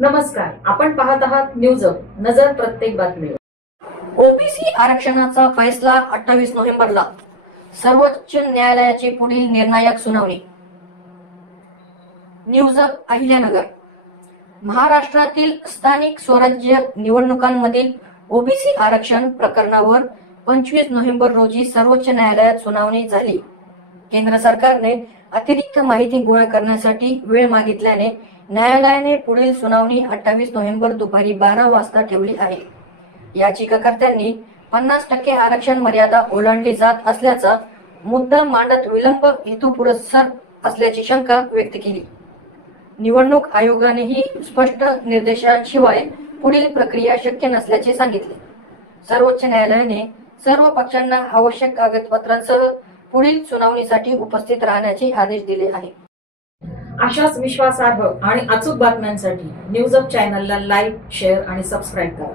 नमस्कार, आपण पाहत आहात न्यूज अप, नजर प्रत्येक बातमीवर। ओबीसी आरक्षणाचा फैसला 28 नोव्हेंबरला, सर्वोच्च न्यायालयाची पुढील निर्णायक सुनावणी। News up Ahilyanagar. महाराष्ट्रातील स्थानिक स्वराज्य निवडणुकांमधील ओबीसी आरक्षण प्रकरणावर 25 नोव्हेंबर रोजी सर्वोच्च न्यायालयात सुनावणी झाली। केंद्र सरकारने अतिरिक्त माहिती गोळा करण्यासाठी वेळ मागितल्याने न्यायालयाने पुढील सुनावणी 28 नोव्हेंबर दुपारी 12 वाजता ठेवली आहे। याचिकाकर्त्यांनी 50% आरक्षण मर्यादा ओलांडली जात असल्याचा मुद्दा मांडत विलंब हेतुपुरस्सर असल्याची शंका व्यक्त केली। निवडणूक आयोगानेही स्पष्ट निर्देशांशिवाय पुढील प्रक्रिया शक्य नसल्याचे सांगितले। सर्वोच्च न्यायालयाने सर्व पक्षांना आवश्यक कागदपत्रांसह पुढील सुनावणीसाठी उपस्थित राहण्याचे आदेश दिले आहे। अशाच विश्वासार्ह आणि अचूक बातम्यांसाठी न्यूज अप चॅनलला लाईक, शेअर आणि सबस्क्राईब करा।